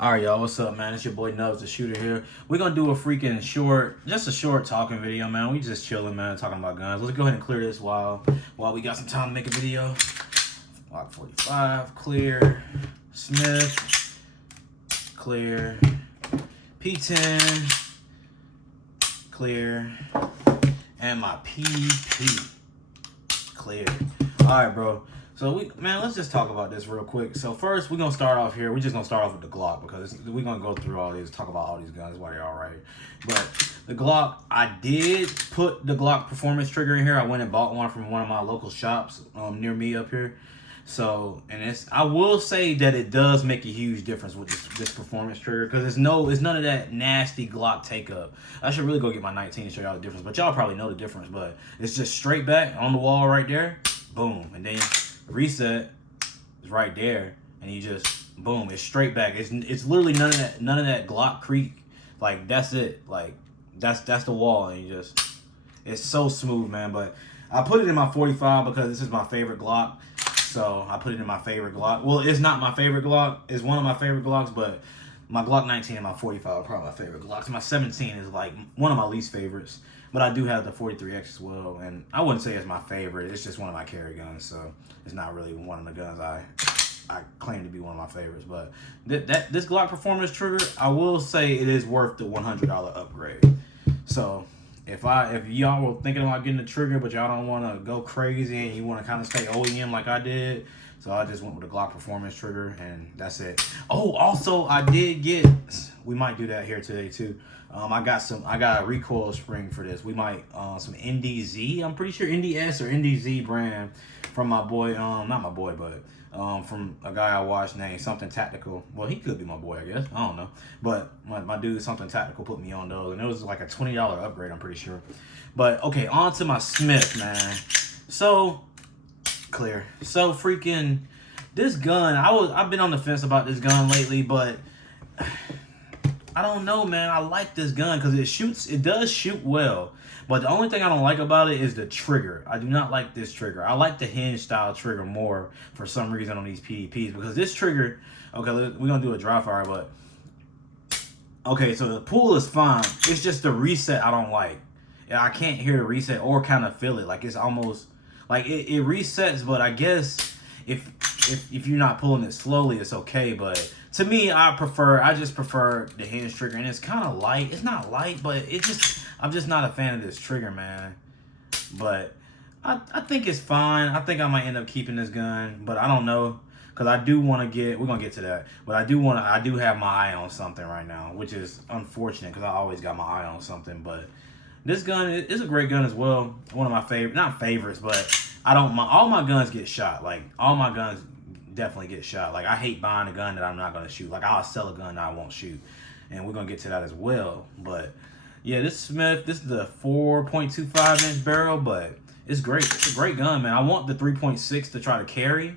All right, y'all, what's up, man? It's your boy Nubs, the shooter here. We're gonna do a freaking short, just a short talking video, man. We just chilling, man, talking about guns. Let's go ahead and clear this while we got some time to make a video. Block 45, clear. Smith, clear. P10, clear. And my PDP, clear. All right, bro. So let's just talk about this real quick. So first, we're gonna start off here. We're just gonna start off with the Glock because we're gonna go through all these, talk about all these guns while they're all right. But the Glock, I did put the Glock performance trigger in here. I went and bought one from one of my local shops near me up here. So, and I will say that it does make a huge difference with this performance trigger because it's none of that nasty Glock take up. I should really go get my 19 to show y'all the difference, but y'all probably know the difference. But it's just straight back on the wall right there, boom, and then reset is right there, and you just boom, it's straight back. It's literally none of that Glock creak. Like that's it. Like that's the wall, and it's so smooth, man. But I put it in my 45 because this is my favorite Glock. So I put it in my favorite Glock. Well, it's not my favorite Glock. It's one of my favorite Glocks, but my Glock 19 and my 45 are probably my favorite Glocks. My 17 is like one of my least favorites. But I do have the 43X as well, and I wouldn't say it's my favorite. It's just one of my carry guns, so it's not really one of the guns I claim to be one of my favorites. But this Glock performance trigger, I will say it is worth the $100 upgrade. So if y'all were thinking about getting the trigger, but y'all don't want to go crazy and you want to kind of stay OEM like I did, so I just went with the Glock performance trigger, and that's it. Oh, also I did get. We might do that here today too. I got a recoil spring for this. We might some NDZ. I'm pretty sure NDS or NDZ brand from my boy. Not my boy, but from a guy I watched named Something Tactical. Well, he could be my boy, I guess. I don't know. But my dude Something Tactical put me on those, and it was like a $20 upgrade. I'm pretty sure. But okay, on to my Smith, man. So clear. So freaking this gun. I've been on the fence about this gun lately, but I don't know, man. I like this gun because it does shoot well. But the only thing I don't like about it is the trigger. I do not like this trigger. I like the hinge style trigger more for some reason on these PDPs because this trigger, okay, we're going to do a dry fire, but okay, so the pull is fine. It's just the reset I don't like. I can't hear the reset or kind of feel it. Like it's almost like it resets, but I guess if you're not pulling it slowly, it's okay. But to me, I just prefer the hinge trigger, and it's kind of light. It's not light, but I'm just not a fan of this trigger, man. But I think it's fine. I think I might end up keeping this gun, but I don't know because I do want to we're gonna get to that. But I do have my eye on something right now, which is unfortunate because I always got my eye on something. But this gun is a great gun as well. One of my favorite, not favorites, but I don't mind. All my guns get shot. Like all my guns definitely get shot. Like I hate buying a gun that I'm not gonna shoot. Like I'll sell a gun that I won't shoot, and we're gonna get to that as well. But yeah, this Smith, this is the 4.25 inch barrel, but it's great. It's a great gun, man. I want the 3.6 to try to carry.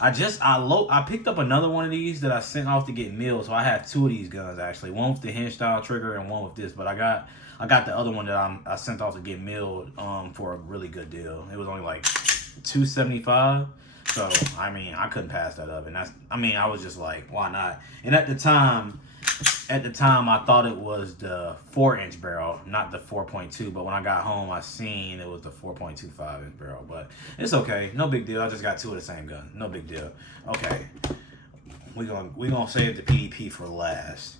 I picked up another one of these that I sent off to get milled, so I have two of these guns actually. One with the hinge style trigger and one with this. But I got the other one that I sent off to get milled for a really good deal. It was only like $275. So I mean, I couldn't pass that up, and I was just like, why not? And at the time, I thought it was the 4-inch barrel, not the 4.2. But when I got home, I seen it was the 4.25 inch barrel. But it's okay, no big deal. I just got two of the same gun, no big deal. Okay, we gonna save the PDP for last.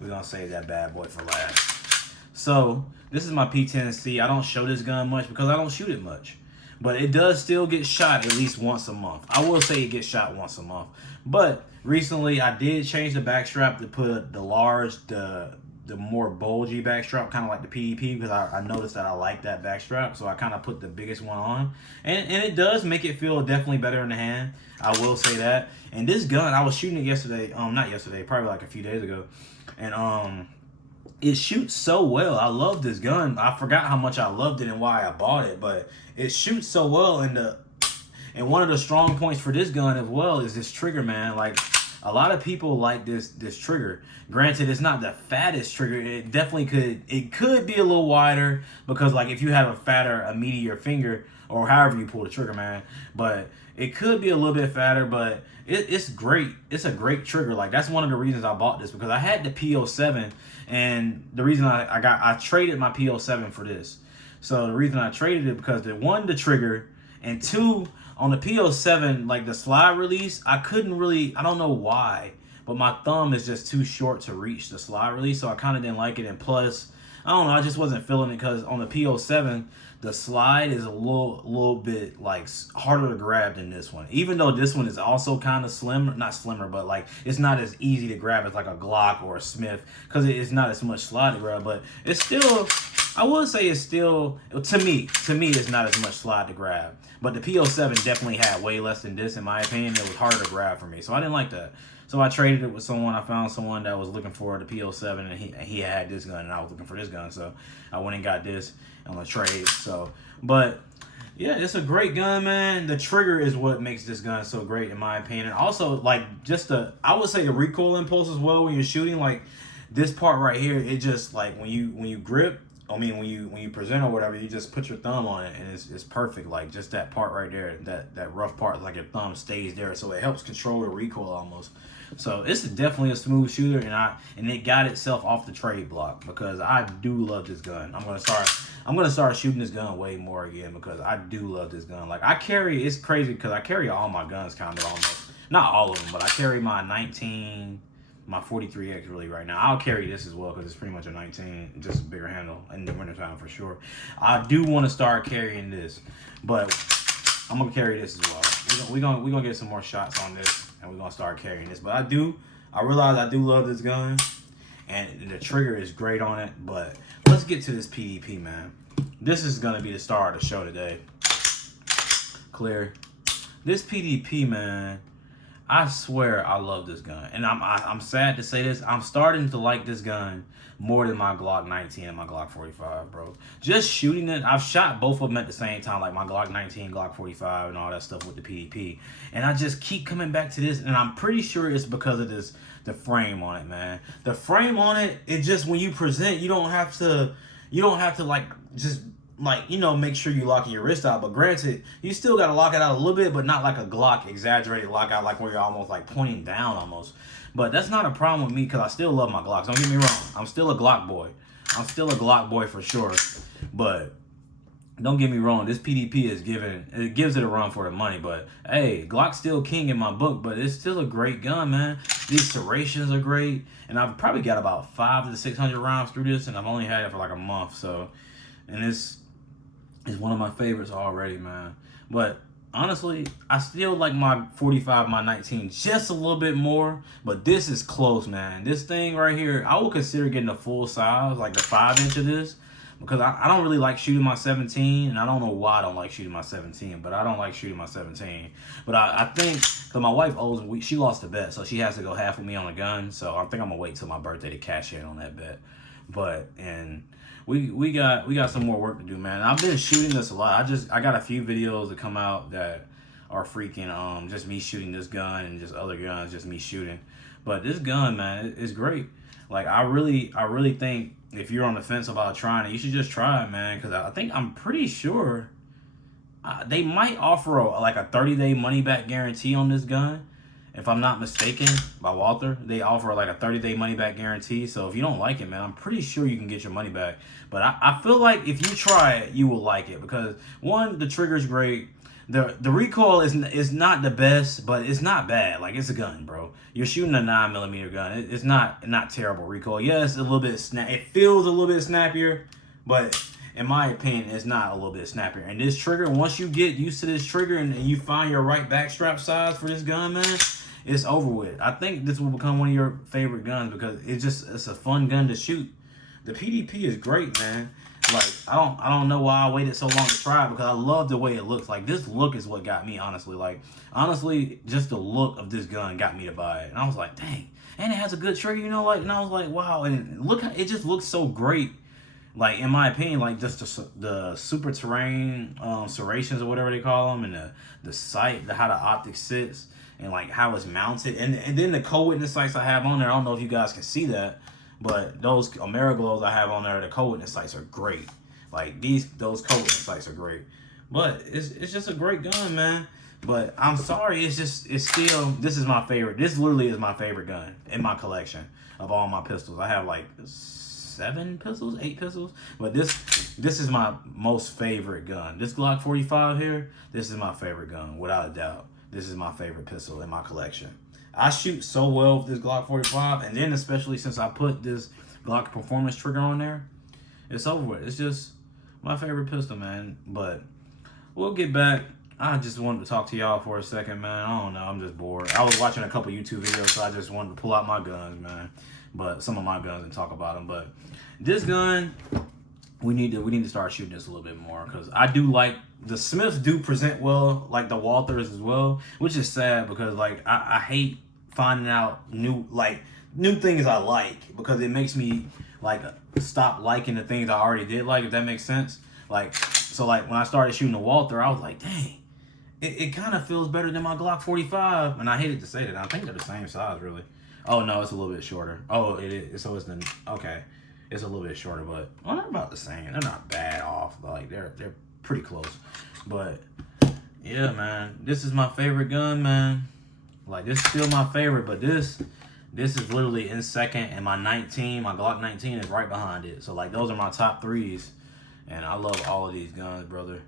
We're gonna save that bad boy for last. So this is my P10C. I don't show this gun much because I don't shoot it much. But it does still get shot at least once a month. I will say it gets shot once a month. But recently I did change the backstrap to put the more bulgy backstrap, kind of like the PDP, because I noticed that I like that backstrap. So I kind of put the biggest one on. And it does make it feel definitely better in the hand. I will say that. And this gun, I was shooting it yesterday. Not yesterday, probably like a few days ago. And it shoots so well. I love this gun. I forgot how much I loved it and why I bought it, but it shoots so well. And one of the strong points for this gun as well is this trigger, man. Like a lot of people like this trigger. Granted, it's not the fattest trigger. It could be a little wider because like if you have a meatier finger, or however you pull the trigger, man. But it could be a little bit fatter, but it's great. It's a great trigger. Like, that's one of the reasons I bought this, because I had the P07, and the reason I traded my P07 for this. So the reason I traded it, because the trigger, and two, on the P07, like the slide release, I couldn't really, I don't know why, but my thumb is just too short to reach the slide release, so I kind of didn't like it. And plus, I don't know, I just wasn't feeling it, because on the P07, the slide is a little bit like harder to grab than this one. Even though this one is also kind of slim, not slimmer, but like it's not as easy to grab as like a Glock or a Smith, because it's not as much slide to grab. But it's still, I would say it's still, to me, it's not as much slide to grab. But the P07 definitely had way less than this, in my opinion. It was harder to grab for me, so I didn't like that. So I traded it with someone. I found someone that was looking for the P07, and he had this gun, and I was looking for this gun, so I went and got this on a trade. So, but yeah, it's a great gun, man. The trigger is what makes this gun so great, in my opinion. Also, like, I would say the recoil impulse as well when you're shooting. Like, this part right here, it just, like, when you grip, I mean, when you present or whatever, you just put your thumb on it, and it's perfect. Like, just that part right there, that rough part, like your thumb stays there, so it helps control the recoil almost. So it's definitely a smooth shooter, and it got itself off the trade block, because I do love this gun. I'm gonna start shooting this gun way more again, because I do love this gun. Like, it's crazy, because I carry all my guns kind of almost, not all of them, but I carry my 19. My 43X really right now. I'll carry this as well, because it's pretty much a 19, just a bigger handle in the wintertime for sure. I do want to start carrying this, but I'm gonna carry this as well. We're gonna get some more shots on this, and we're gonna start carrying this. But I realize I do love this gun, and the trigger is great on it. But let's get to this PDP, man. This is gonna be the star of the show today. Clear. This PDP, man. I swear I love this gun, and I'm sad to say this. I'm starting to like this gun more than my Glock 19 and my Glock 45, bro. Just shooting it, I've shot both of them at the same time, like my Glock 19, Glock 45, and all that stuff with the PDP. And I just keep coming back to this, and I'm pretty sure it's because of the frame on it, man. The frame on it, it just, when you present, you don't have to like just, like, you know, make sure you locking your wrist out. But granted, you still got to lock it out a little bit, but not like a Glock exaggerated lockout, like where you're almost like pointing down almost. But that's not a problem with me, because I still love my Glocks. Don't get me wrong. I'm still a Glock boy. I'm still a Glock boy for sure. But don't get me wrong. This PDP gives it a run for the money. But hey, Glock's still king in my book, but it's still a great gun, man. These serrations are great. And I've probably got about 500 to 600 rounds through this, and I've only had it for like a month. So, and it's one of my favorites already, man. But honestly, I still like my 45, my 19 just a little bit more. But this is close, man. This thing right here, I would consider getting a full size, like the 5-inch of this. Because I don't really like shooting my 17. And I don't know why I don't like shooting my 17. But I don't like shooting my 17. But I think, because my wife owes, she lost a bet. So she has to go half with me on a gun. So I think I'm going to wait till my birthday to cash in on that bet. But, and we got some more work to do, man. I've been shooting this a lot. I got a few videos that come out that are freaking just me shooting this gun, and just other guns, just me shooting. But this gun, man, is great. Like, I really think if you're on the fence about trying it, you should just try it, man. Because I'm pretty sure they might offer like a 30-day money-back guarantee on this gun. If I'm not mistaken, by Walther, they offer like a 30-day money-back guarantee. So if you don't like it, man, I'm pretty sure you can get your money back. But I feel like if you try it, you will like it. Because, one, the trigger's great. The recoil is not the best, but it's not bad. Like, it's a gun, bro. You're shooting a 9mm gun. It's not terrible recoil. Yes, a little bit it feels a little bit snappier, but in my opinion, it's not a little bit snappier. And this trigger, once you get used to this trigger and you find your right backstrap size for this gun, man, it's over with. I think this will become one of your favorite guns, because it's a fun gun to shoot. The PDP is great, man. Like, I don't know why I waited so long to try it, because I love the way it looks. Like, this look is what got me, honestly. Like, honestly, just the look of this gun got me to buy it. And I was like, dang. And it has a good trigger, you know, like, and I was like, wow. And look, it just looks so great. Like, in my opinion, like, just the super terrain serrations or whatever they call them, and the sight, how the optic sits, and like how it's mounted, and then the co-witness sights I have on there. I don't know if you guys can see that, but those Ameriglows I have on there, the co-witness sights are great. Like, those co-witness sights are great. But it's just a great gun, man. But I'm sorry, it's still, this is my favorite. This literally is my favorite gun in my collection of all my pistols. I have like 7 pistols, 8 pistols. But this is my most favorite gun. This Glock 45 here, this is my favorite gun, without a doubt. This is my favorite pistol in my collection. I shoot so well with this Glock 45, and then especially since I put this Glock performance trigger on there, it's over with. It's just my favorite pistol, man. But we'll get back. I just wanted to talk to y'all for a second, man. I don't know. I'm just bored. I was watching a couple YouTube videos, so I just wanted to pull out my guns, man. But some of my guns and talk about them. But this gun, we need to start shooting this a little bit more, because I do like the Smiths do present well, like the Walthers as well, which is sad because like I hate finding out new things I like, because it makes me like stop liking the things I already did like, if that makes sense. Like, so like when I started shooting the Walther, I was like, dang, it kind of feels better than my Glock 45. And I hated to say that. I think they're the same size, really. Oh, no, it's a little bit shorter. Oh, it is. So it's the, okay. It's a little bit shorter, but well, they're about the same. They're not bad off. Like, they're pretty close. But, yeah, man. This is my favorite gun, man. Like, this is still my favorite, but this is literally in second, and my Glock 19 is right behind it. So, like, those are my top 3s. And I love all of these guns, brother.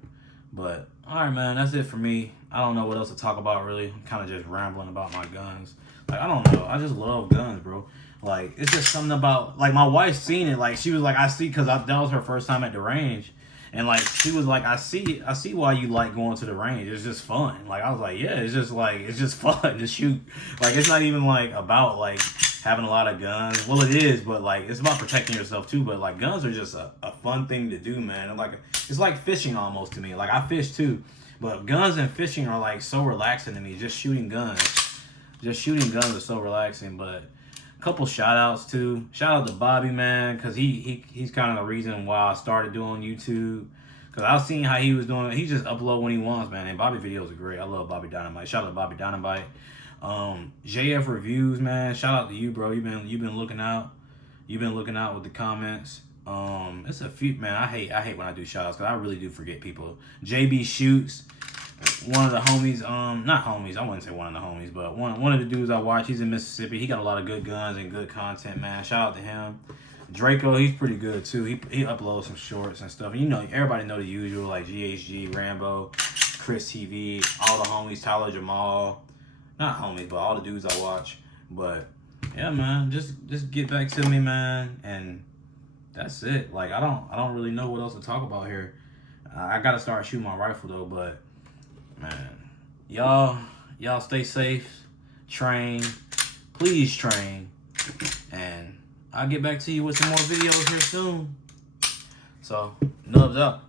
But, all right, man, that's it for me. I don't know what else to talk about, really. I'm kind of just rambling about my guns. Like, I don't know. I just love guns, bro. Like, it's just something about, like, my wife seen it. Like, she was like, I see, because that was her first time at the range. And, like, she was like, I see why you like going to the range. It's just fun. Like, I was like, yeah, it's just fun to shoot. Like, it's not even, like, about, like, having a lot of guns. Well, it is, but, like, it's about protecting yourself, too. But, like, guns are just a fun thing to do, man. And, like, it's like fishing almost to me. Like, I fish, too. But guns and fishing are, like, so relaxing to me. Just shooting guns. Just shooting guns is so relaxing. But a couple shout-outs, too. Shout-out to Bobby, man, because he's kind of the reason why I started doing YouTube. Because I was seeing how he was doing it. He just upload when he wants, man. And Bobby videos are great. I love Bobby Dynamite. Shout out to Bobby Dynamite. JF Reviews, man. Shout out to you, bro. You've been looking out. You've been looking out with the comments. It's a few, man. I hate when I do shout-outs, because I really do forget people. JB Shoots. One of the homies, not homies, I wouldn't say one of the homies, but one of the dudes I watch, he's in Mississippi. He got a lot of good guns and good content, man. Shout out to him. Draco, he's pretty good too. He uploads some shorts and stuff. And you know, everybody know the usual, like GHG, Rambo, Chris TV, all the homies, Tyler Jamal. Not homies, but all the dudes I watch. But yeah, man, just get back to me, man, and that's it. Like, I don't really know what else to talk about here. I gotta start shooting my rifle though, but man, y'all stay safe, train, please train, and I'll get back to you with some more videos here soon. So, nubs up.